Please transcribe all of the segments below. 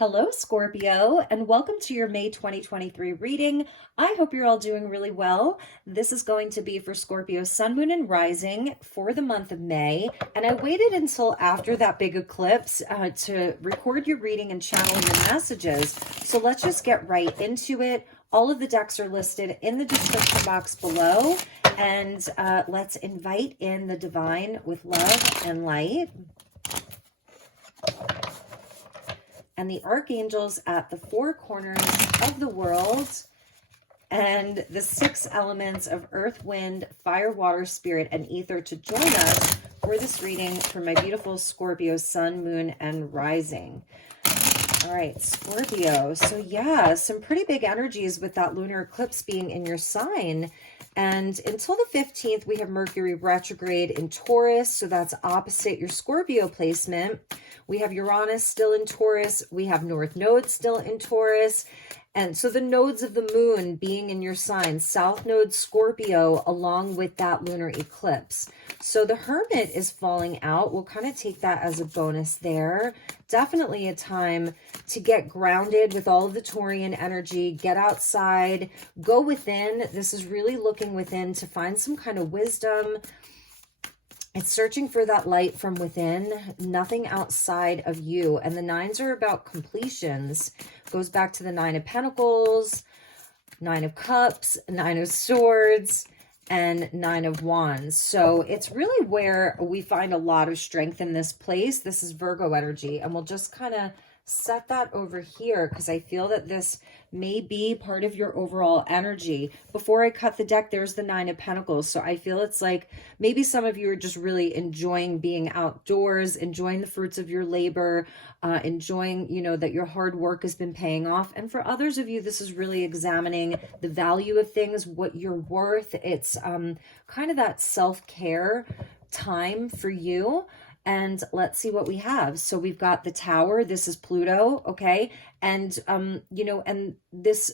Hello, Scorpio, and welcome to your May 2023 reading. I hope you're all doing really well. This is going to be for Scorpio Sun, Moon, and Rising for the month of May. And I waited until after that big eclipse to record your reading and channel your messages. So let's just get right into it. All of the decks are listed in the description box below. And let's invite in the divine with love and light. And the archangels at the four corners of the world, and the six elements of earth, wind, fire, water, spirit, and ether to join us for this reading for my beautiful Scorpio Sun, Moon, and Rising. All right, Scorpio. So yeah, some pretty big energies with that lunar eclipse being in your sign. And until the 15th, we have Mercury retrograde in Taurus. So that's opposite your Scorpio placement. We have Uranus still in Taurus. We have North Node still in Taurus. And so the nodes of the moon being in your sign, South Node Scorpio, along with that lunar eclipse. So the Hermit is falling out. We'll kind of take that as a bonus there. Definitely a time to get grounded with all of the Taurian energy, get outside, go within. This is really looking within to find some kind of wisdom. It's searching for that light from within, nothing outside of you. And the nines are about completions. Goes back to the Nine of Pentacles, Nine of Cups, Nine of Swords, and Nine of Wands. So it's really where we find a lot of strength in this place. This is Virgo energy. And we'll just kind of set that over here because I feel that this may be part of your overall energy. Before I cut the deck, there's the Nine of Pentacles. So I feel it's like maybe some of you are just really enjoying being outdoors, enjoying the fruits of your labor, enjoying, you know, that your hard work has been paying off. And for others of you, this is really examining the value of things, what you're worth. It's kind of that self-care time for you. And let's see what we have. So we've got the Tower. This is Pluto, okay? And, you know, and this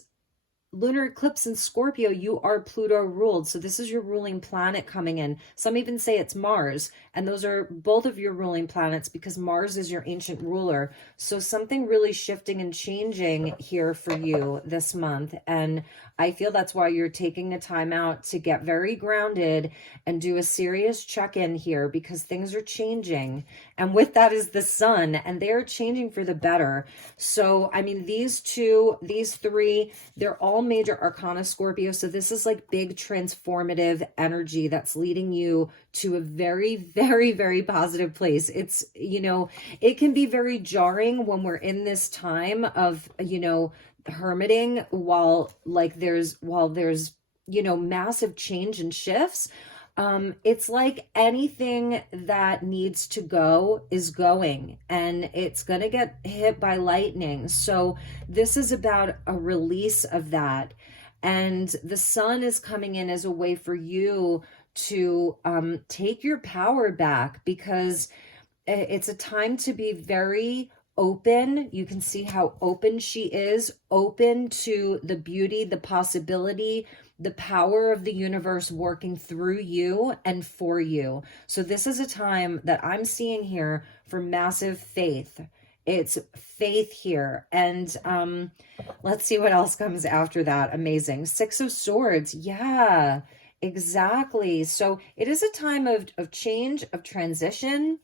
lunar eclipse in Scorpio, you are Pluto ruled. So this is your ruling planet coming in. Some even say it's Mars. And those are both of your ruling planets because Mars is your ancient ruler. So something really shifting and changing here for you this month. And I feel that's why you're taking the time out to get very grounded and do a serious check-in here because things are changing. And with that is the sun, and they're changing for the better. So, I mean, these three, they're all major arcana, Scorpio. So this is like big transformative energy that's leading you to a very, very, very positive place. It's, you know, it can be very jarring when we're in this time of, you know, hermiting while there's, you know, massive change and shifts. It's like anything that needs to go is going, and it's going to get hit by lightning. So this is about a release of that. And the sun is coming in as a way for you to take your power back because it's a time to be very open. You can see how open she is, open to the beauty, the possibility, the power of the universe working through you and for you. So this is a time that I'm seeing here for massive faith. It's faith here. And let's see what else comes after that. Amazing. Six of Swords. Yeah, exactly. So it is a time of change, of transition,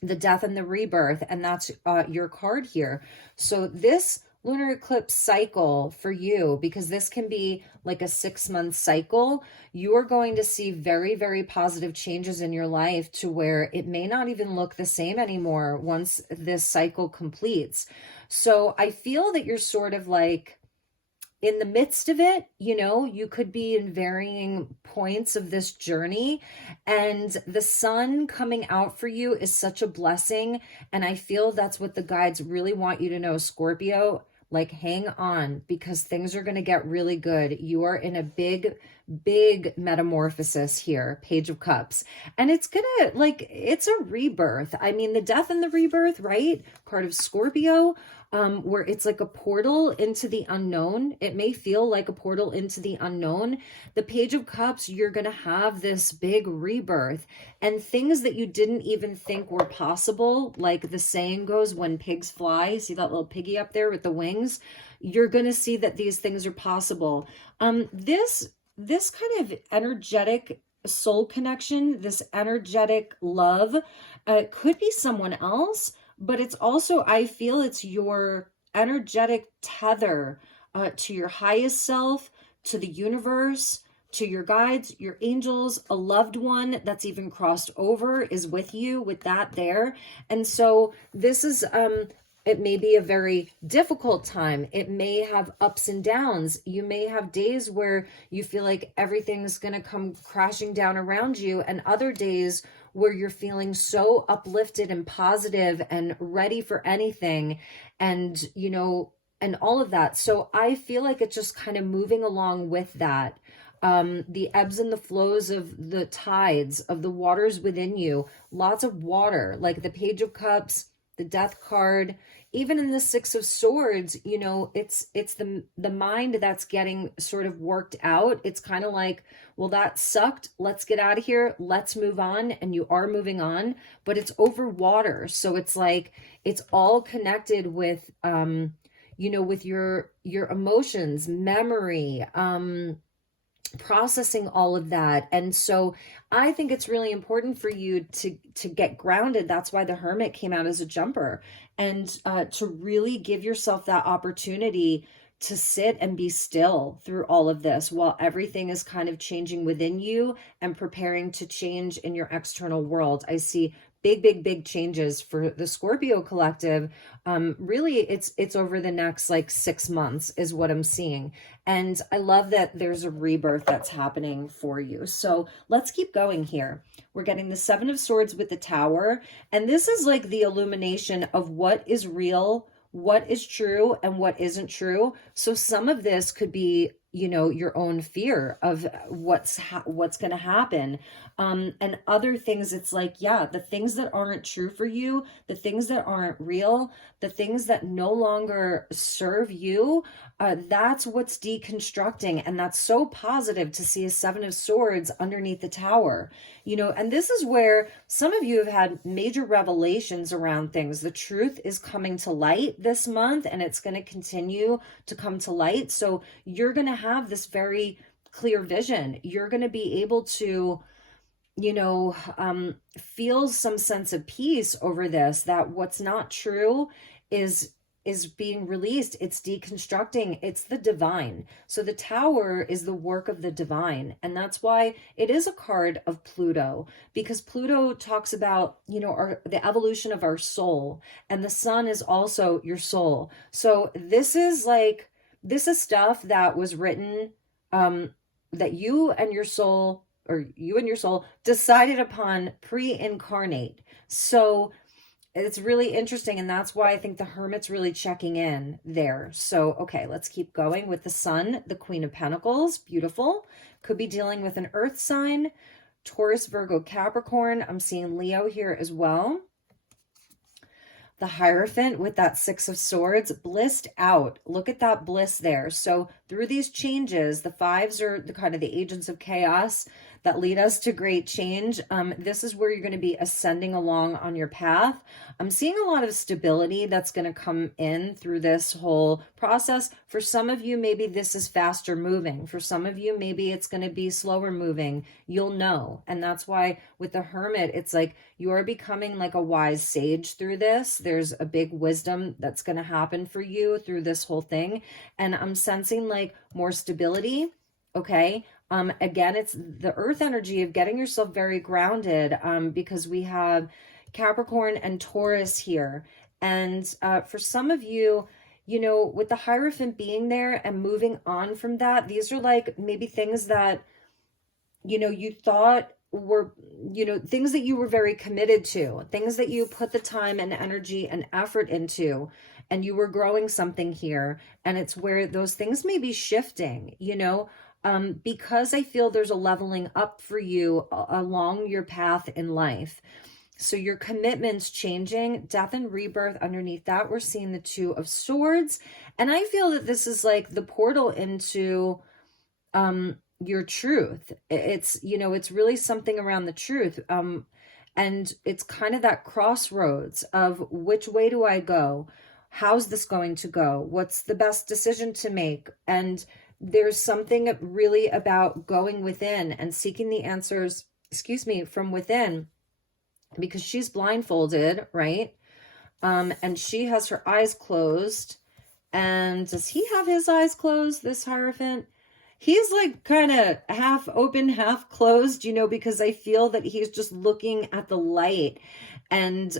the death and the rebirth, and that's your card here. So this lunar eclipse cycle for you, because this can be like a 6-month cycle, you are going to see very, very positive changes in your life to where it may not even look the same anymore once this cycle completes. So I feel that you're sort of like in the midst of it, you know, you could be in varying points of this journey, and the sun coming out for you is such a blessing. And I feel that's what the guides really want you to know, Scorpio. Like, hang on, because things are going to get really good. You are in a big, big metamorphosis here, Page of Cups. And it's gonna, like, it's a rebirth. I mean, the death and the rebirth, right? Part of Scorpio, where it's like a portal into the unknown. It may feel like a portal into the unknown. The Page of Cups, you're going to have this big rebirth, and things that you didn't even think were possible, like the saying goes, when pigs fly, see that little piggy up there with the wings? You're going to see that these things are possible. This kind of energetic soul connection, this energetic love, could be someone else, but it's also, I feel it's your energetic tether to your highest self, to the universe, to your guides, your angels, a loved one that's even crossed over is with you with that there. And so this is, it may be a very difficult time. It may have ups and downs. You may have days where you feel like everything's going to come crashing down around you, and other days where you're feeling so uplifted and positive and ready for anything, and, you know, and all of that. So I feel like it's just kind of moving along with that. The ebbs and the flows of the tides, of the waters within you, lots of water, like the Page of Cups, the Death card, even in the Six of Swords, you know, it's the mind that's getting sort of worked out. It's kind of like, well, that sucked. Let's get out of here. Let's move on. And you are moving on, but it's over water. So it's like, it's all connected with, you know, with your emotions, memory, processing all of that. And so I think it's really important for you to get grounded. That's why the Hermit came out as a jumper, and to really give yourself that opportunity to sit and be still through all of this while everything is kind of changing within you and preparing to change in your external world. I see big changes for the Scorpio collective. Really, it's over the next like 6 months is what I'm seeing. And I love that there's a rebirth that's happening for you. So let's keep going here. We're getting the Seven of Swords with the Tower. And this is like the illumination of what is real, what is true, and what isn't true. So some of this could be, you know, your own fear of what's going to happen. And other things, it's like, yeah, the things that aren't true for you, the things that aren't real, the things that no longer serve you, that's what's deconstructing. And that's so positive to see a Seven of Swords underneath the Tower, you know, and this is where some of you have had major revelations around things. The truth is coming to light this month, and it's going to continue to come to light. So you're going to have this very clear vision. You're going to be able to, you know, feel some sense of peace over this, that what's not true is being released. It's deconstructing. It's the divine. So the Tower is the work of the divine. And that's why it is a card of Pluto, because Pluto talks about, you know, the evolution of our soul, and the sun is also your soul. So this is stuff that was written, that you and your soul decided upon pre-incarnate. So it's really interesting, and that's why I think the Hermit's really checking in there. So, okay, let's keep going with the Sun, the Queen of Pentacles. Beautiful. Could be dealing with an earth sign, Taurus, Virgo, Capricorn. I'm seeing Leo here as well. The Hierophant with that Six of Swords, blissed out. Look at that bliss there. So through these changes, the fives are the kind of the agents of chaos that lead us to great change. This is where you're going to be ascending along on your path. I'm seeing a lot of stability that's going to come in through this whole process. For some of you, maybe this is faster moving. For some of you, maybe it's going to be slower moving. You'll know. And that's why with the Hermit, it's like you're becoming like a wise sage through this. There's a big wisdom that's going to happen for you through this whole thing. And I'm sensing like more stability. Okay. Again, it's the earth energy of getting yourself very grounded, because we have Capricorn and Taurus here. And for some of you, you know, with the Hierophant being there and moving on from that, these are like maybe things that, you know, you thought were, you know, things that you were very committed to, things that you put the time and energy and effort into, and you were growing something here. And it's where those things may be shifting, you know. because I feel there's a leveling up for you along your path in life. So your commitment's changing, death and rebirth. Underneath that, we're seeing the Two of Swords. And I feel that this is like the portal into your truth. It's, you know, it's really something around the truth. And it's kind of that crossroads of which way do I go? How's this going to go? What's the best decision to make? And there's something really about going within and seeking the answers, excuse me, from within, because she's blindfolded, right? And she has her eyes closed. And does he have his eyes closed, this Hierophant? He's like kind of half open, half closed, you know, because I feel that he's just looking at the light. And,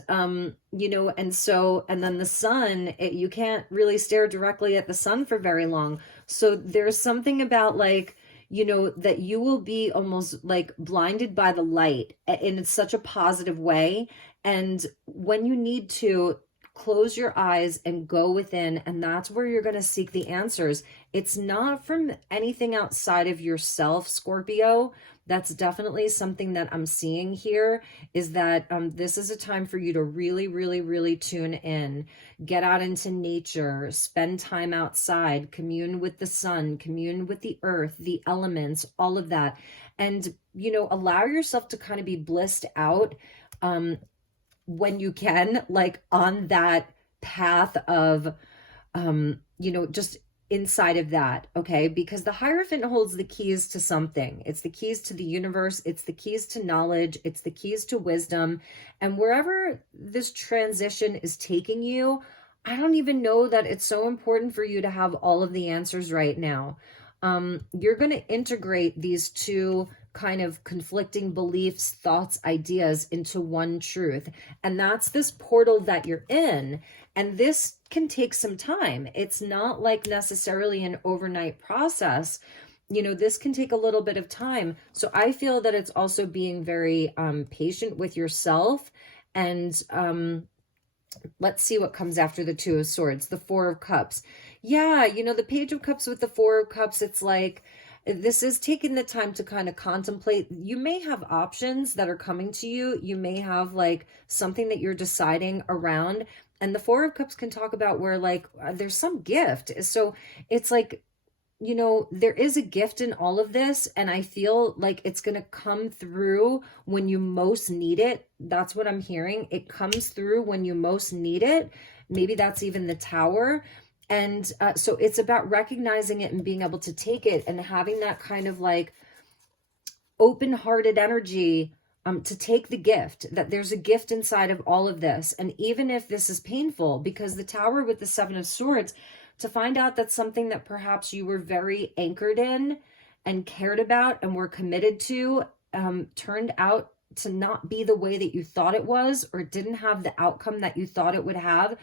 you know, and then the sun, you can't really stare directly at the sun for very long. So there's something about like, you know, that you will be almost like blinded by the light in such a positive way. And when you need to, close your eyes and go within, and that's where you're going to seek the answers. It's not from anything outside of yourself, Scorpio. That's definitely something that I'm seeing here, is that this is a time for you to really, really, really tune in, get out into nature, spend time outside, commune with the sun, commune with the earth, the elements, all of that. And, you know, allow yourself to kind of be blissed out when you can, like on that path of, you know, just inside of that, okay? Because the Hierophant holds the keys to something. It's the keys to the universe. It's the keys to knowledge. It's the keys to wisdom. And wherever this transition is taking you, I don't even know that it's so important for you to have all of the answers right now. You're going to integrate these two kind of conflicting beliefs, thoughts, ideas into one truth. And that's this portal that you're in. And this can take some time. It's not like necessarily an overnight process. You know, this can take a little bit of time. So I feel that it's also being very patient with yourself. And let's see what comes after the Two of Swords, the Four of Cups. Yeah, you know, the Page of Cups with the Four of Cups, it's like, this is taking the time to kind of contemplate. You may have options that are coming to you. You may have like something that you're deciding around. And the Four of Cups can talk about where like there's some gift. So it's like, you know, there is a gift in all of this. And I feel like it's going to come through when you most need it. That's what I'm hearing. It comes through when you most need it. Maybe that's even the Tower. And so it's about recognizing it and being able to take it and having that kind of like open-hearted energy to take the gift, that there's a gift inside of all of this. And even if this is painful, because the Tower with the Seven of Swords, to find out that something that perhaps you were very anchored in and cared about and were committed to turned out to not be the way that you thought it was, or didn't have the outcome that you thought it would have,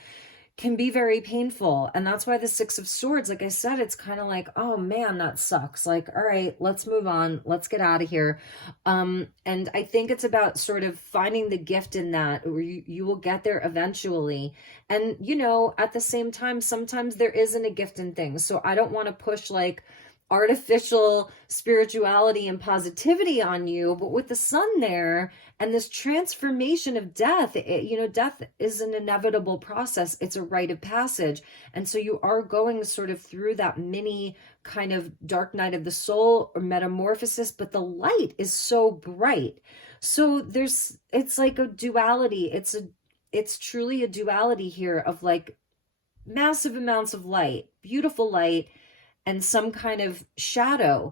can be very painful. And that's why the Six of Swords, like I said, it's kind of like, oh man, that sucks. Like, all right, let's move on. Let's get out of here. And I think it's about sort of finding the gift in that, or you will get there eventually. And, you know, at the same time, sometimes there isn't a gift in things. So I don't want to push like artificial spirituality and positivity on you, but with the sun there and this transformation of death, you know, death is an inevitable process. It's a rite of passage. And so you are going sort of through that mini kind of dark night of the soul or metamorphosis, but the light is so bright. So it's like a duality. It's truly a duality here of like massive amounts of light, beautiful light, and some kind of shadow.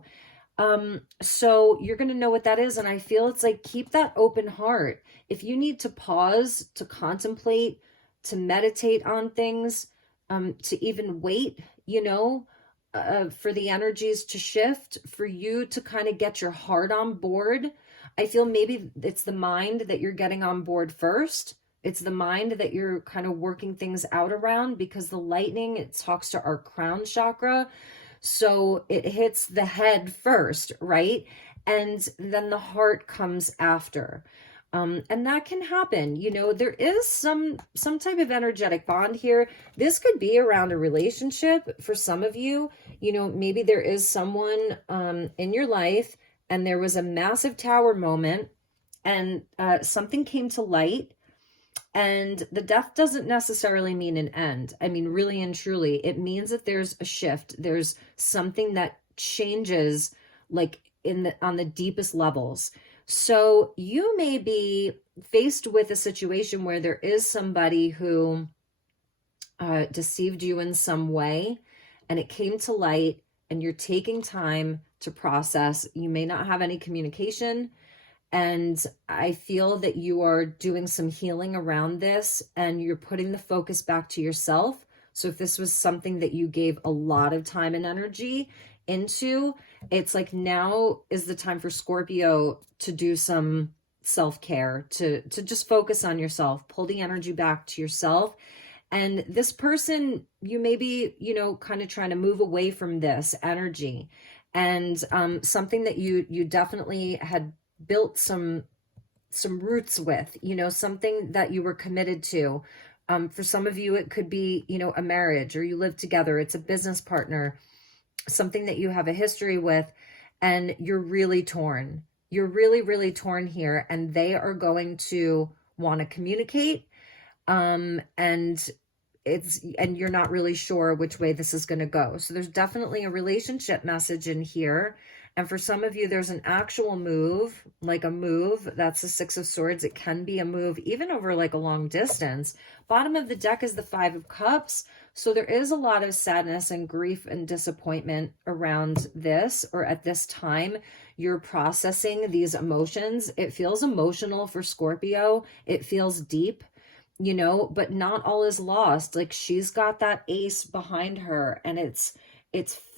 So you're going to know what that is. And I feel it's like, keep that open heart. If you need to pause, to contemplate, to meditate on things, to even wait, you know, for the energies to shift, for you to kind of get your heart on board. I feel maybe it's the mind that you're getting on board first. It's the mind that you're kind of working things out around, because the lightning, it talks to our crown chakra. So it hits the head first, right? And then the heart comes after. And that can happen. You know, there is some type of energetic bond here. This could be around a relationship for some of you. You know, maybe there is someone in your life and there was a massive tower moment and something came to light. And the death doesn't necessarily mean an end. I mean, really and truly, it means that there's a shift. There's something that changes, like on the deepest levels. So you may be faced with a situation where there is somebody who deceived you in some way, and it came to light, and you're taking time to process. You may not have any communication. And I feel that you are doing some healing around this and you're putting the focus back to yourself. So if this was something that you gave a lot of time and energy into, it's like now is the time for Scorpio to do some self-care, to just focus on yourself, pull the energy back to yourself. And this person, you may be, you know, kind of trying to move away from this energy, and something that you definitely had built some roots with, you know, something that you were committed to. For some of you, it could be, you know, a marriage, or you live together. It's a business partner, something that you have a history with, and you're really torn. You're really, really torn here, and they are going to want to communicate. And you're not really sure which way this is going to go. So there's definitely a relationship message in here. And for some of you, there's an actual move, like a move. That's the Six of Swords. It can be a move even over like a long distance. Bottom of the deck is the Five of Cups. So there is a lot of sadness and grief and disappointment around this, or at this time. You're processing these emotions. It feels emotional for Scorpio. It feels deep, you know, but not all is lost. Like, she's got that ace behind her, and it's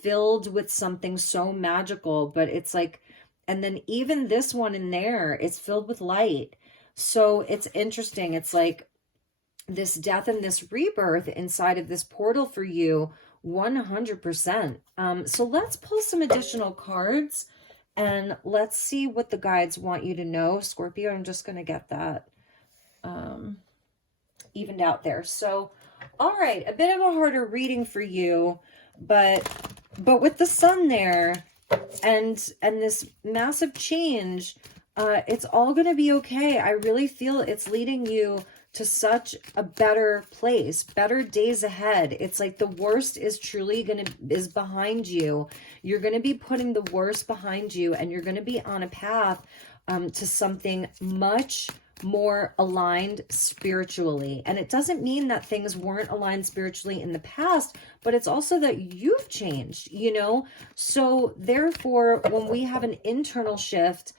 filled with something so magical, but it's like, and then even this one in there, it's filled with light. So it's interesting. It's like this death and this rebirth inside of this portal for you, 100%. So let's pull some additional cards and let's see what the guides want you to know. Scorpio, I'm just going to get that evened out there. So, all right, a bit of a harder reading for you, but with the sun there and this massive change, it's all going to be okay. I really feel it's leading you to such a better place, better days ahead. It's like the worst is truly is behind you. You're going to be putting the worst behind you, and you're going to be on a path to something much more aligned spiritually. And it doesn't mean that things weren't aligned spiritually in the past, but it's also that you've changed, you know? So therefore, when we have an internal shift,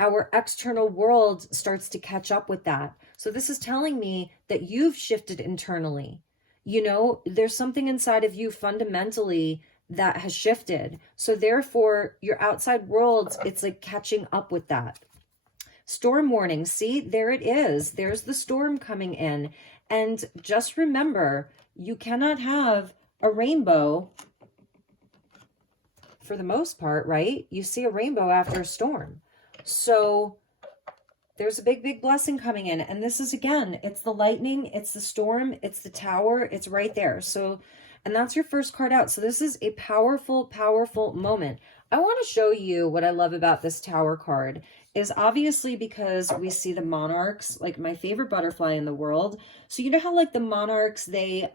our external world starts to catch up with that. So this is telling me that you've shifted internally. You know, there's something inside of you fundamentally that has shifted. So therefore, your outside world, it's like catching up with that. Storm warning. See, there it is. There's the storm coming in. And just remember, you cannot have a rainbow for the most part, right? You see a rainbow after a storm. So there's a big, big blessing coming in. And this is, again, it's the lightning, it's the storm, it's the tower, it's right there. So, and that's your first card out. So this is a powerful, powerful moment. I want to show you what I love about this tower card is obviously because we see the monarchs, like my favorite butterfly in the world. So you know how like the monarchs, they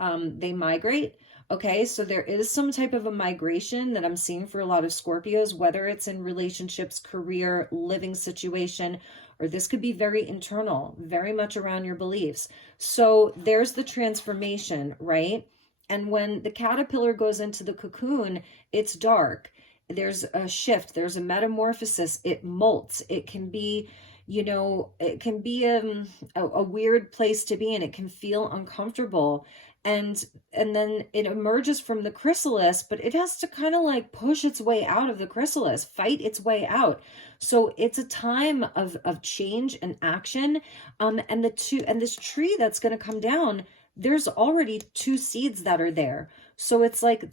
migrate. Okay, so there is some type of a migration that I'm seeing for a lot of Scorpios, whether it's in relationships, career, living situation, or this could be very internal, very much around your beliefs. So there's the transformation, right? And when the caterpillar goes into the cocoon, it's dark. There's a shift, there's a metamorphosis, it molts. It can be, you know, it can be a weird place to be in. It can feel uncomfortable. And then it emerges from the chrysalis, but it has to kind of like push its way out of the chrysalis, fight its way out. So it's a time of change and action. And this tree that's going to come down, there's already 2 seeds that are there. So it's like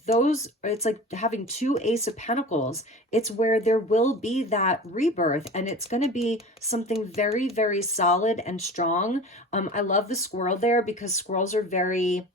it's like having 2 Ace of Pentacles. It's where there will be that rebirth, and it's going to be something very, very solid and strong. I love the squirrel there, because squirrels are very,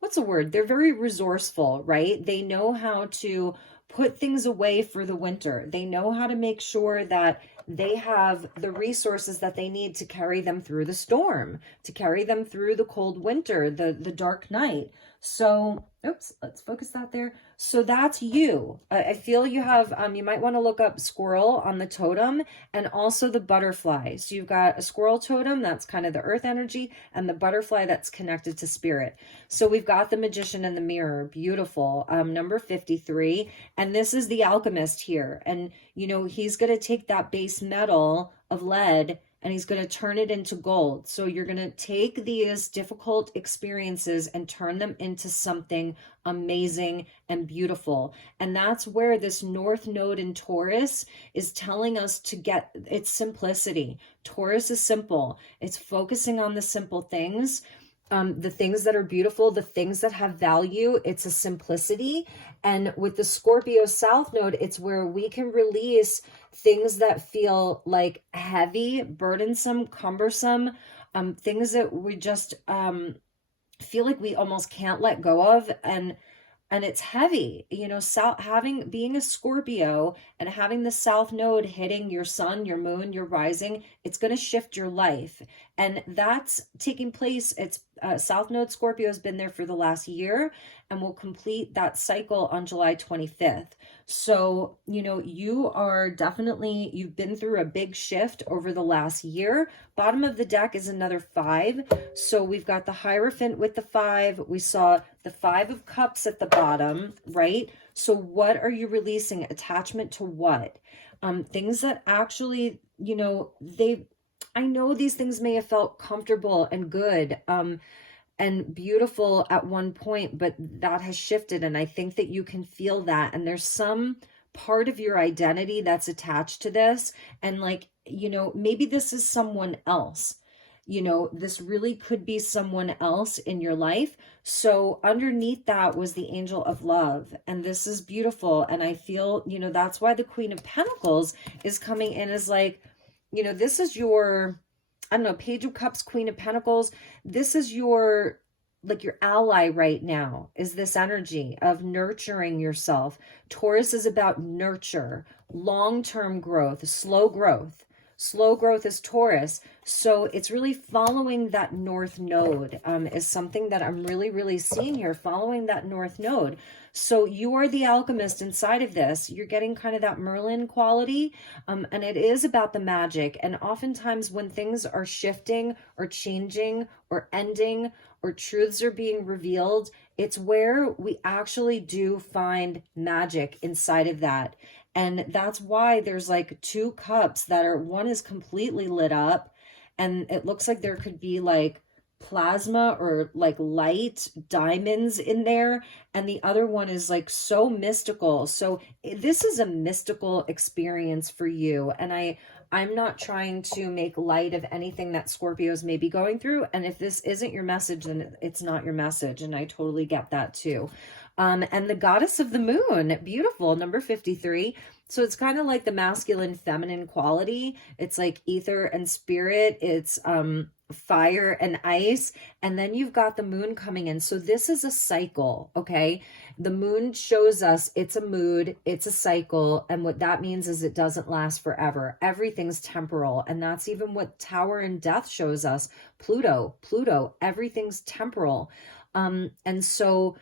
what's the word? They're very resourceful, right? They know how to put things away for the winter. They know how to make sure that they have the resources that they need to carry them through the storm, to carry them through the cold winter, the dark night. So, oops, let's focus that there. So that's you. I feel you have, you might want to look up squirrel on the totem, and also the butterfly. So you've got a squirrel totem, that's kind of the earth energy, and the butterfly that's connected to spirit. So we've got the magician in the mirror, beautiful, number 53. And this is the alchemist here. And, you know, he's going to take that base metal of lead and he's going to turn it into gold. So you're going to take these difficult experiences and turn them into something amazing and beautiful. And that's where this North Node in Taurus is telling us to get its simplicity. Taurus is simple. It's focusing on the simple things. The things that are beautiful, the things that have value, it's a simplicity. And with the Scorpio South Node, it's where we can release things that feel like heavy, burdensome, cumbersome, things that we just feel like we almost can't let go of. And it's heavy, you know, being a Scorpio and having the South Node hitting your sun, your moon, your rising, it's going to shift your life. And that's taking place. It's South Node Scorpio has been there for the last year and will complete that cycle on July 25th. So, you know, you've been through a big shift over the last year. Bottom of the deck is another 5. So we've got the Hierophant with the 5. We saw the 5 of Cups at the bottom, right? So what are you releasing? Attachment to what? Things that actually, you know, I know these things may have felt comfortable and good, and beautiful at one point, but that has shifted. And I think that you can feel that. And there's some part of your identity that's attached to this. And like, you know, maybe this is someone else. You know, this really could be someone else in your life. So underneath that was the Angel of Love. And this is beautiful. And I feel, you know, that's why the Queen of Pentacles is coming in as like, you know, this is your, I don't know, Page of Cups, Queen of Pentacles. This is your, like your ally right now, is this energy of nurturing yourself. Taurus is about nurture, long-term growth, slow growth. Slow growth is Taurus. So it's really following that North Node is something that I'm really, really seeing here, following that North Node. So you are the alchemist inside of this. You're getting kind of that Merlin quality. And it is about the magic. And oftentimes when things are shifting or changing or ending or truths are being revealed, it's where we actually do find magic inside of that. And that's why there's like 2 cups that are, one is completely lit up and it looks like there could be like plasma or like light diamonds in there. And the other one is like so mystical. So this is a mystical experience for you. And I'm not trying to make light of anything that Scorpios may be going through. And if this isn't your message, then it's not your message. And I totally get that too. And the Goddess of the Moon, beautiful, number 53. So it's kind of like the masculine, feminine quality. It's like ether and spirit. It's fire and ice. And then you've got the moon coming in. So this is a cycle, okay? The moon shows us it's a mood, it's a cycle. And what that means is it doesn't last forever. Everything's temporal. And that's even what Tower and Death shows us. Pluto, everything's temporal. And so,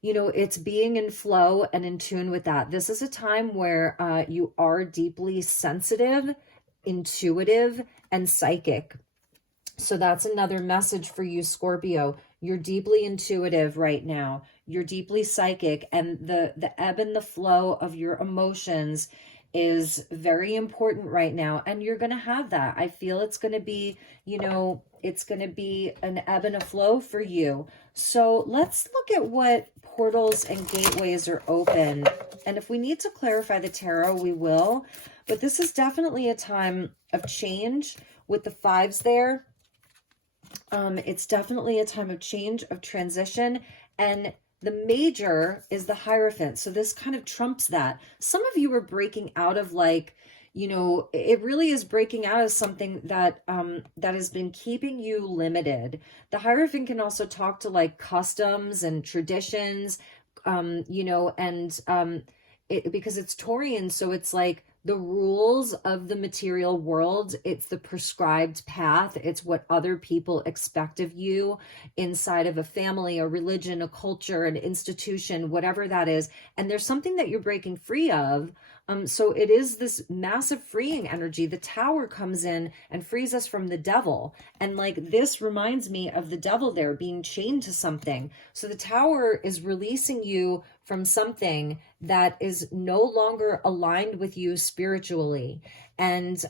you know, it's being in flow and in tune with that. This is a time where you are deeply sensitive, intuitive, and psychic. So that's another message for you, Scorpio. You're deeply intuitive right now. You're deeply psychic, and the ebb and the flow of your emotions is very important right now. And you're going to have that. I feel it's going to be, you know, it's going to be an ebb and a flow for you. So let's look at what portals and gateways are open. And if we need to clarify the tarot, we will. But this is definitely a time of change with the 5s there. It's definitely a time of change, of transition, and the major is the Hierophant. So this kind of trumps that. Some of you are breaking out of like, you know, it really is breaking out of something that that has been keeping you limited. The Hierophant can also talk to like customs and traditions, you know, and because it's Taurian, so it's like the rules of the material world. It's the prescribed path. It's what other people expect of you inside of a family, a religion, a culture, an institution, whatever that is. And there's something that you're breaking free of. So it is this massive freeing energy. The Tower comes in and frees us from the devil. And like this reminds me of the devil there being chained to something. So the Tower is releasing you from something that is no longer aligned with you spiritually. And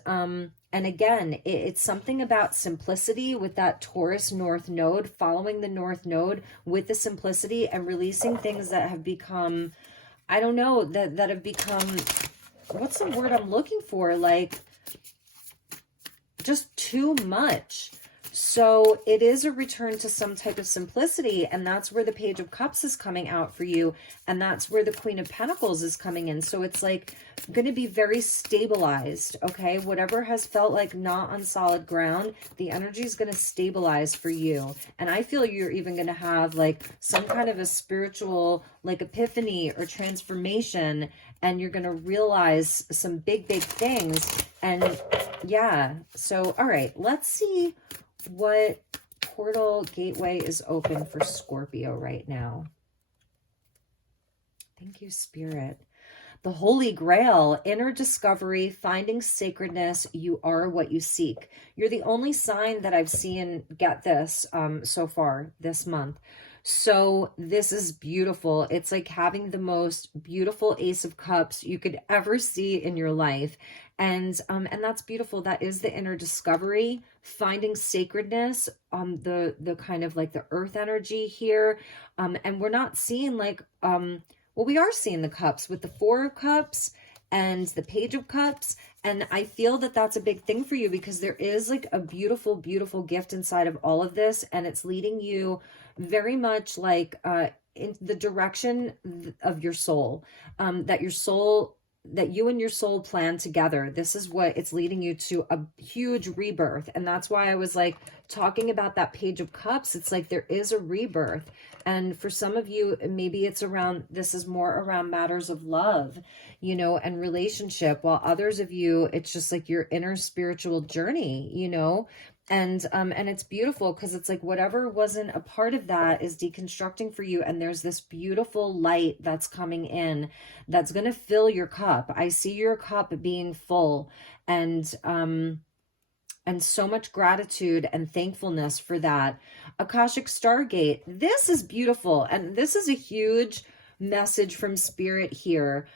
again, it's something about simplicity with that Taurus North Node, following the North Node with the simplicity and releasing things that have become, I don't know, that have become, what's the word I'm looking for? Like just too much. So it is a return to some type of simplicity, and that's where the Page of Cups is coming out for you, and that's where the Queen of Pentacles is coming in. So it's like going to be very stabilized, okay? Whatever has felt like not on solid ground, the energy is going to stabilize for you. And I feel you're even going to have like some kind of a spiritual like epiphany or transformation, and you're going to realize some big things. And yeah, so all right, let's see what portal gateway is open for Scorpio right now. Thank you, Spirit. The Holy Grail, inner discovery, finding sacredness. You are what you seek. You're the only sign that I've seen get this so far this month. So this is beautiful. It's like having the most beautiful Ace of Cups you could ever see in your life. And that's beautiful. That is the inner discovery, finding sacredness, the kind of like the earth energy here. And we're not seeing like, well, we are seeing the cups with the Four of Cups and the Page of Cups. And I feel that that's a big thing for you because there is like a beautiful, beautiful gift inside of all of this. And it's leading you very much like in the direction of your soul, that you and your soul plan together. This is what it's leading you to, a huge rebirth. And that's why I was like talking about that Page of Cups. It's like there is a rebirth. And for some of you, maybe it's around, this is more around matters of love, you know, and relationship, while others of you, it's just like your inner spiritual journey, you know. And it's beautiful because it's like whatever wasn't a part of that is deconstructing for you. And there's this beautiful light that's coming in that's going to fill your cup. I see your cup being full, and so much gratitude and thankfulness for that. Akashic Stargate. This is beautiful. And this is a huge message from Spirit here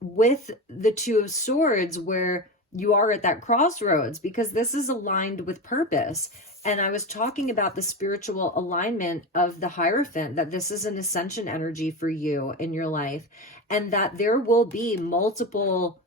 with the Two of Swords, where you are at that crossroads, because this is aligned with purpose. And I was talking about the spiritual alignment of the Hierophant, that this is an ascension energy for you in your life, and that there will be multiple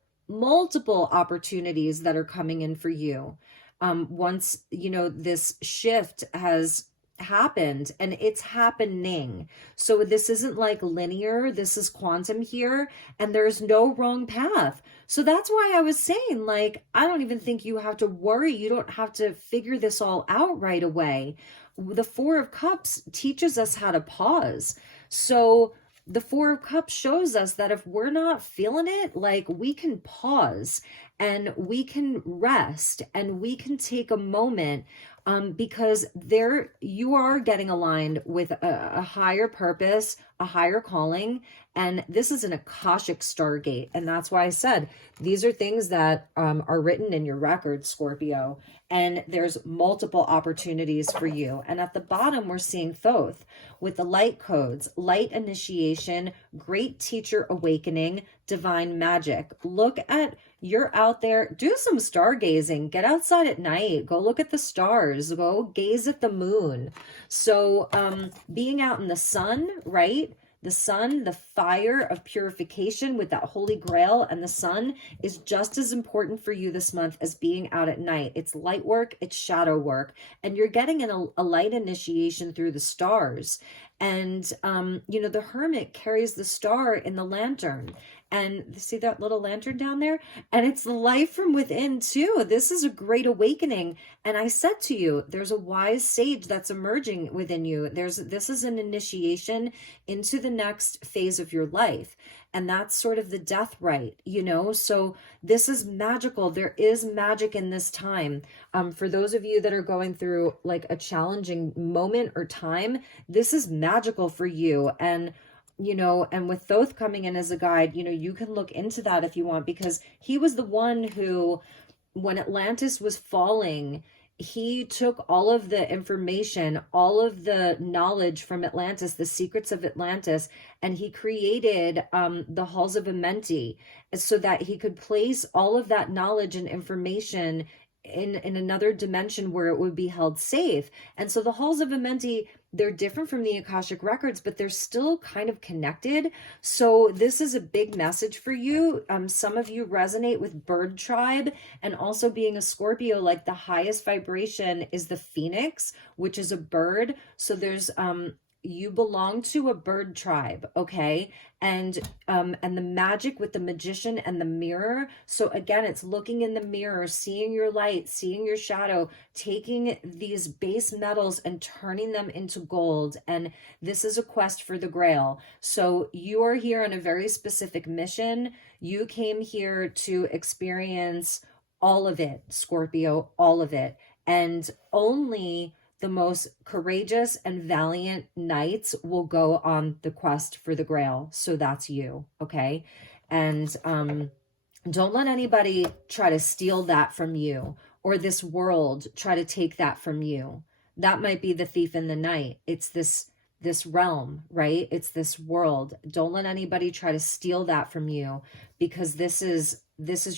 opportunities that are coming in for you. Once, you know, this shift has happened, and it's happening. So this isn't like linear, this is quantum here, and there's no wrong path. So that's why I was saying, like, I don't even think you have to worry. You don't have to figure this all out right away. The Four of Cups teaches us how to pause. So the Four of Cups shows us that if we're not feeling it, like, we can pause and we can rest and we can take a moment, because there you are getting aligned with a higher purpose, a higher calling. And this is an Akashic Stargate. And that's why I said these are things that are written in your record, Scorpio. And there's multiple opportunities for you. And at the bottom, we're seeing Thoth with the light codes, light initiation, great teacher awakening, divine magic. Look at, you're out there, do some stargazing, get outside at night, go look at the stars, go gaze at the moon. So being out in the sun, right? The sun, the fire of purification with that holy grail and the sun, is just as important for you this month as being out at night. It's light work, it's shadow work, and you're getting a light initiation through the stars. And, you know, the hermit carries the star in the lantern. And see that little lantern down there? And it's the life from within too. This is a great awakening. And I said to you, there's a wise sage that's emerging within you. This is an initiation into the next phase of your life. And that's sort of the death rite, you know? So this is magical. There is magic in this time. For those of you that are going through like a challenging moment or time, this is magical for you. And you know, and with Thoth coming in as a guide, you know, you can look into that if you want, because he was the one who, when Atlantis was falling, he took all of the information, all of the knowledge from Atlantis, the secrets of Atlantis, and he created the halls of Amenti so that he could place all of that knowledge and information in another dimension where it would be held safe. And so the halls of Amenti, they're different from the Akashic records, but they're still kind of connected. So this is a big message for you. Some of you resonate with bird tribe, and also being a Scorpio, like the highest vibration is the phoenix, which is a bird. So there's you belong to a bird tribe, okay? And the magic with the magician and the mirror. So again, it's looking in the mirror, seeing your light, seeing your shadow, taking these base metals and turning them into gold. And this is a quest for the grail. So you are here on a very specific mission. You came here to experience all of it, Scorpio, all of it. And only the most courageous and valiant knights will go on the quest for the grail. So that's you, okay? And don't let anybody try to steal that from you, or this world try to take that from you. That might be the thief in the night. It's this realm, right? It's this world. Don't let anybody try to steal that from you, because this is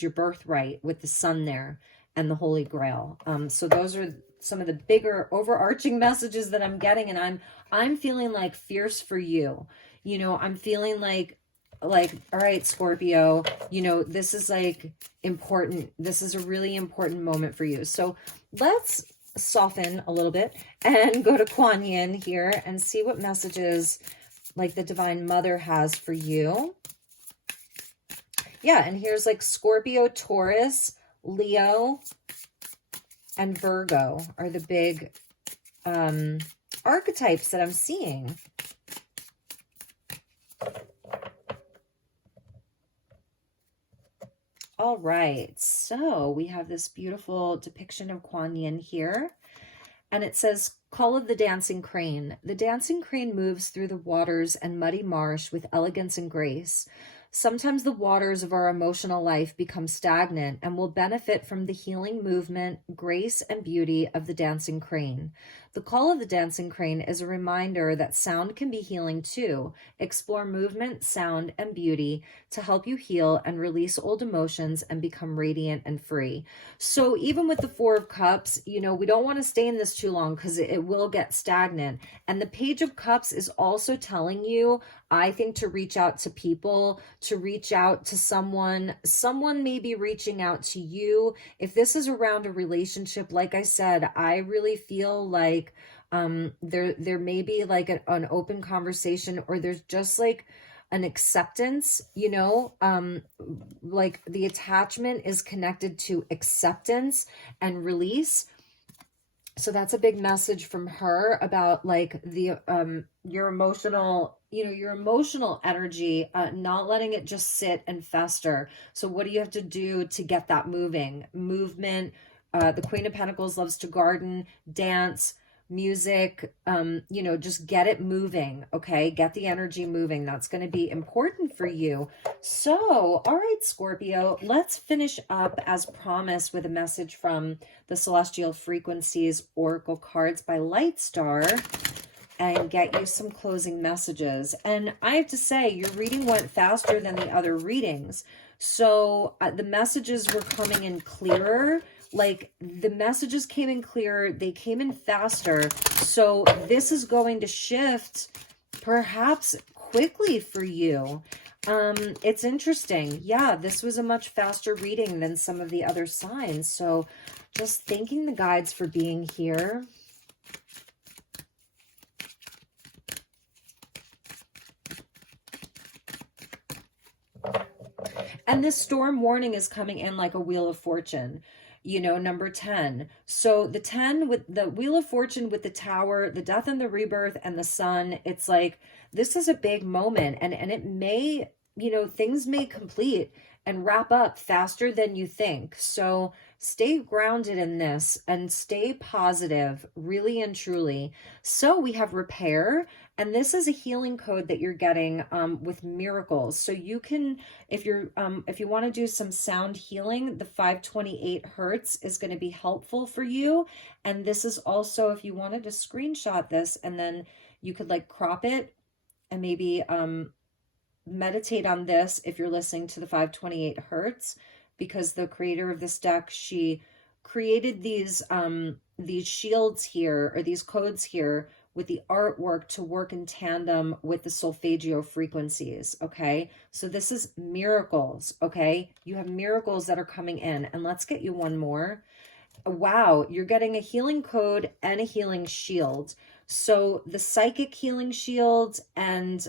your birthright with the sun there and the Holy Grail. So those are some of the bigger overarching messages that I'm getting, and I'm feeling like fierce for you. You know, I'm feeling like, all right, Scorpio, you know, this is like important. This is a really important moment for you. So let's soften a little bit and go to Kuan Yin here and see what messages like the Divine Mother has for you. Yeah, and here's like Scorpio, Taurus, Leo, and Virgo are the big archetypes that I'm seeing. All right, so we have this beautiful depiction of Kuan Yin here. And it says, Call of the Dancing Crane. The dancing crane moves through the waters and muddy marsh with elegance and grace. Sometimes the waters of our emotional life become stagnant and will benefit from the healing movement, grace, and beauty of the dancing crane. The call of the dancing crane is a reminder that sound can be healing too. Explore movement, sound, and beauty to help you heal and release old emotions and become radiant and free. So even with the Four of Cups, you know, we don't want to stay in this too long because it will get stagnant. And the Page of Cups is also telling you, I think, to reach out to people, to reach out to someone may be reaching out to you. If this is around a relationship, like I said, I really feel like there may be like an open conversation, or there's just like an acceptance, you know, like the attachment is connected to acceptance and release. So that's a big message from her about like the your emotional, you know, your emotional energy, not letting it just sit and fester. So what do you have to do to get that movement? The Queen of Pentacles loves to garden, dance, music, you know, just get it moving. Okay, get the energy moving. That's going to be important for you. So all right, Scorpio, let's finish up as promised with a message from the Celestial Frequencies Oracle cards by LightStar and get you some closing messages. And I have to say, your reading went faster than the other readings. So the messages were coming in clearer. Like the messages came in clearer, they came in faster. So this is going to shift perhaps quickly for you. It's interesting. Yeah, this was a much faster reading than some of the other signs. So just thanking the guides for being here. And this storm warning is coming in like a wheel of fortune, you know, number 10. So the 10 with the wheel of fortune with the tower, the death and the rebirth and the sun, it's like, this is a big moment, and it may, you know, things may complete and wrap up faster than you think. So stay grounded in this and stay positive, really and truly. So we have repair, and this is a healing code that you're getting with miracles. So you can, if you want to do some sound healing, the 528 hertz is going to be helpful for you. And this is also, if you wanted to screenshot this, and then you could like crop it and maybe meditate on this if you're listening to the 528 hertz, because the creator of this deck, she created these shields here, or these codes here, with the artwork to work in tandem with the solfeggio frequencies. Okay, so this is miracles. Okay, you have miracles that are coming in. And let's get you one more. Wow, you're getting a healing code and a healing shield. So the psychic healing shield, and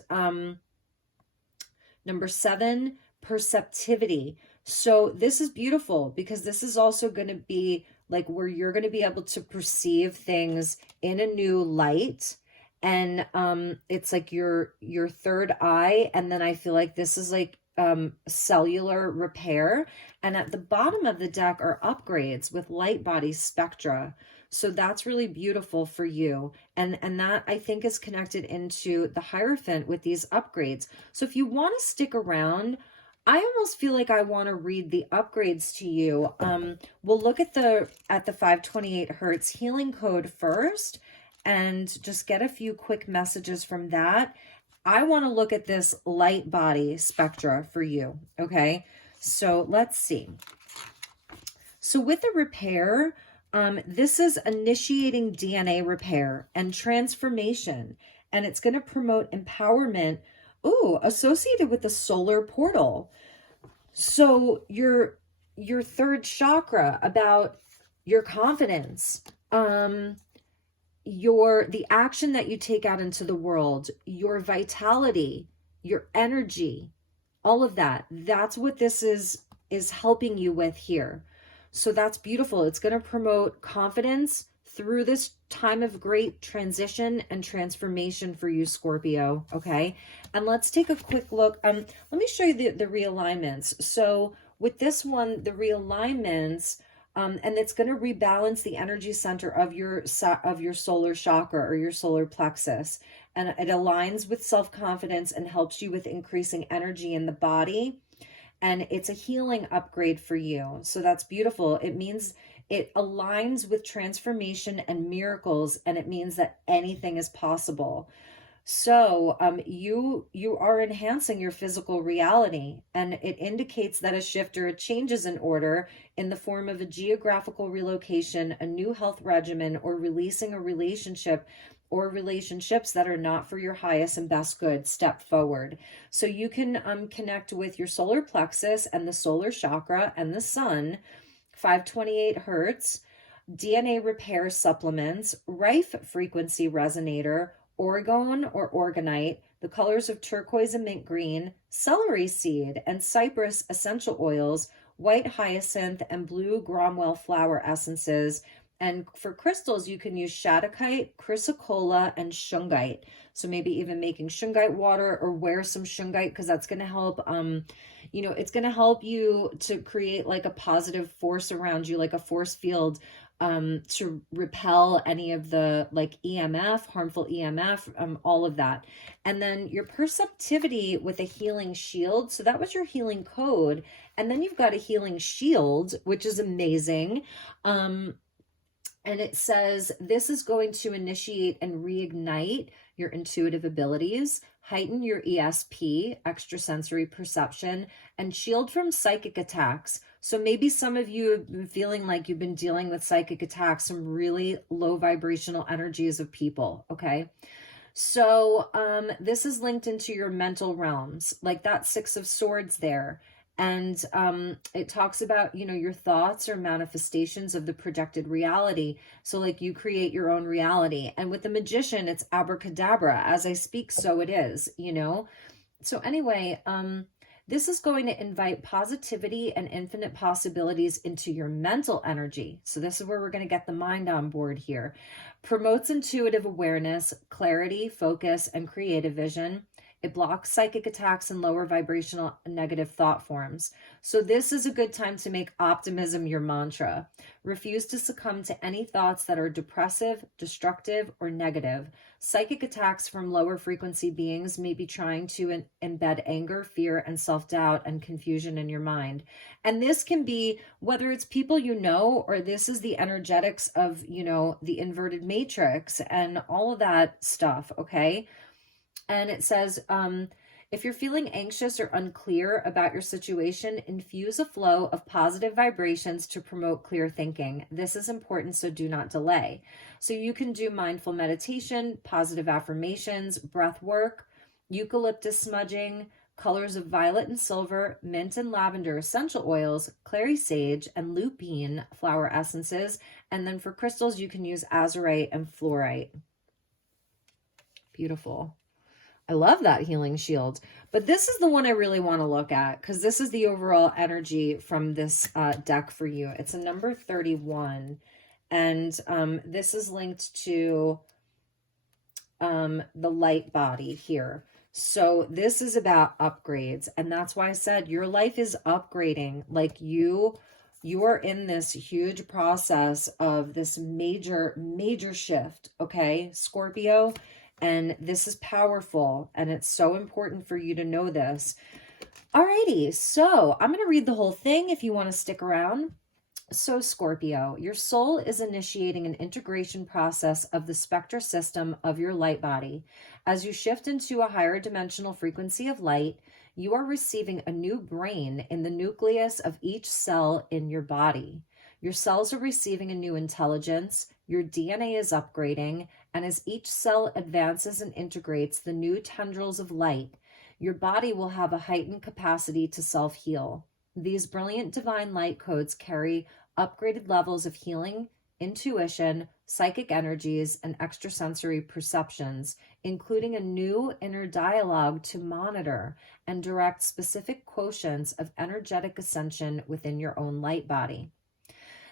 number 7, perceptivity. So this is beautiful, because this is also going to be like where you're going to be able to perceive things in a new light. And it's like your third eye. And then I feel like this is like cellular repair. And at the bottom of the deck are upgrades with light body spectra. So that's really beautiful for you. And that, I think, is connected into the Hierophant with these upgrades. So if you want to stick around, I almost feel like I want to read the upgrades to you. We'll look at the 528 hertz healing code first and just get a few quick messages from that. I want to look at this light body spectra for you. Okay, so let's see. So with the repair, this is initiating DNA repair and transformation, and it's going to promote empowerment. Ooh, associated with the solar portal. So your third chakra, about your confidence, the action that you take out into the world, your vitality, your energy, all of that. That's what this is helping you with here. So that's beautiful. It's going to promote confidence through this time of great transition and transformation for you, Scorpio. Okay, and let's take a quick look. Let me show you the realignments. So with this one, the realignments, and it's going to rebalance the energy center of your solar chakra, or your solar plexus, and it aligns with self-confidence and helps you with increasing energy in the body. And it's a healing upgrade for you. So that's beautiful. It means it aligns with transformation and miracles, and it means that anything is possible. So you are enhancing your physical reality, and it indicates that a shift or a change is in order in the form of a geographical relocation, a new health regimen, or releasing a relationship or relationships that are not for your highest and best good. Step forward. So you can connect with your solar plexus and the solar chakra and the sun, 528 hertz, DNA repair supplements, Rife frequency resonator, orgone or orgonite, the colors of turquoise and mint green, celery seed and cypress essential oils, white hyacinth and blue Cromwell flower essences. And for crystals, you can use shadokite, chrysocolla, and shungite. So maybe even making shungite water, or wear some shungite, because that's going to help, it's going to help you to create like a positive force around you, like a force field, to repel any of the like EMF, harmful EMF, all of that. And then your perceptivity with a healing shield. So that was your healing code. And then you've got a healing shield, which is amazing. And it says this is going to initiate and reignite your intuitive abilities, heighten your ESP, extrasensory perception, and shield from psychic attacks. So maybe some of you have been feeling like you've been dealing with psychic attacks, some really low vibrational energies of people, okay? So this is linked into your mental realms, like that Six of Swords there. And it talks about, you know, your thoughts or manifestations of the projected reality. So like you create your own reality. And with the Magician, it's abracadabra. As I speak, so it is, you know. So anyway, this is going to invite positivity and infinite possibilities into your mental energy. So this is where we're going to get the mind on board here. Promotes intuitive awareness, clarity, focus, and creative vision. It blocks psychic attacks and lower vibrational negative thought forms. So this is a good time to make optimism your mantra. Refuse to succumb to any thoughts that are depressive, destructive, or negative. Psychic attacks from lower frequency beings may be trying to embed anger, fear, and self-doubt and confusion in your mind. And this can be whether it's people you know, or this is the energetics of, you know, the inverted matrix and all of that stuff, okay? And it says, if you're feeling anxious or unclear about your situation, infuse a flow of positive vibrations to promote clear thinking. This is important, so do not delay. So you can do mindful meditation, positive affirmations, breath work, eucalyptus smudging, colors of violet and silver, mint and lavender essential oils, clary sage, and lupine flower essences. And then for crystals, you can use azurite and fluorite. Beautiful. I love that healing shield, but this is the one I really want to look at because this is the overall energy from this deck for you. It's a number 31, and this is linked to the light body here. So this is about upgrades, and that's why I said your life is upgrading. Like you are in this huge process of this major shift, okay, Scorpio? And this is powerful, and it's so important for you to know this. Alrighty, so I'm going to read the whole thing if you want to stick around. So Scorpio, your soul is initiating an integration process of the spectra system of your light body. As you shift into a higher dimensional frequency of light, you are receiving a new brain in the nucleus of each cell in your body. Your cells are receiving a new intelligence, your DNA is upgrading, and as each cell advances and integrates the new tendrils of light, your body will have a heightened capacity to self-heal. These brilliant divine light codes carry upgraded levels of healing, intuition, psychic energies, and extrasensory perceptions, including a new inner dialogue to monitor and direct specific quotients of energetic ascension within your own light body.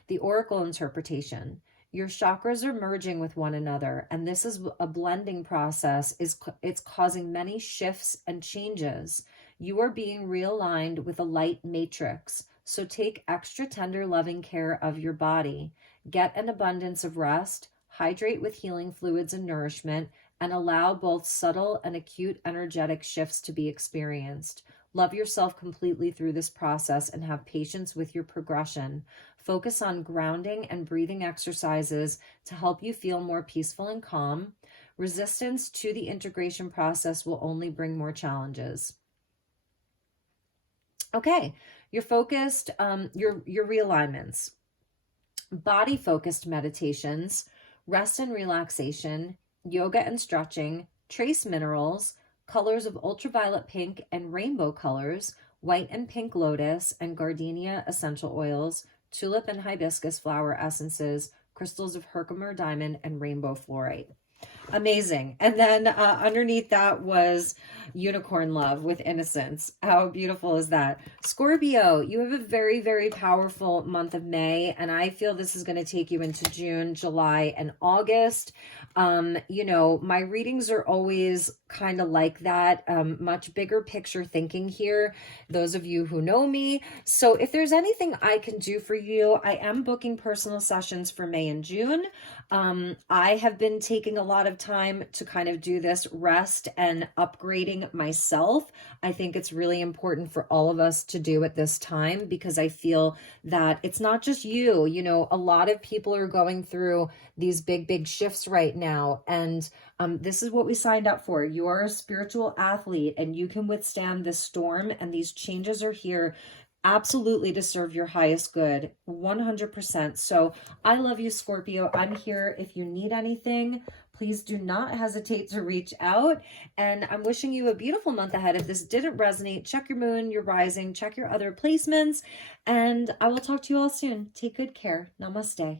The Oracle interpretation. Your chakras are merging with one another, and this is a blending process. It's causing many shifts and changes. You are being realigned with a light matrix, so take extra tender, loving care of your body. Get an abundance of rest, hydrate with healing fluids and nourishment, and allow both subtle and acute energetic shifts to be experienced. Love yourself completely through this process and have patience with your progression. Focus on grounding and breathing exercises to help you feel more peaceful and calm. Resistance to the integration process will only bring more challenges. Okay, you're focused, your realignments, body-focused meditations, rest and relaxation, yoga and stretching, trace minerals, colors of ultraviolet pink and rainbow colors, white and pink lotus and gardenia essential oils, tulip and hibiscus flower essences, crystals of Herkimer diamond, and rainbow fluorite. Amazing. And then underneath that was unicorn love with innocence. How beautiful is that? Scorpio, you have a very, very powerful month of May, and I feel this is going to take you into June, July, and August. You know, my readings are always kind of like that, much bigger picture thinking here, those of you who know me. So if there's anything I can do for you, I am booking personal sessions for May and June. I have been taking a lot of time to kind of do this rest and upgrading myself. I think it's really important for all of us to do at this time because I feel that it's not just you, you know, a lot of people are going through these big shifts right now. And this is what we signed up for. You are a spiritual athlete and you can withstand this storm, and these changes are here absolutely to serve your highest good, 100%. So I love you, Scorpio. I'm here if you need anything. please do not hesitate to reach out. And I'm wishing you a beautiful month ahead. If this didn't resonate, check your moon, your rising, check your other placements, and I will talk to you all soon. Take good care. Namaste.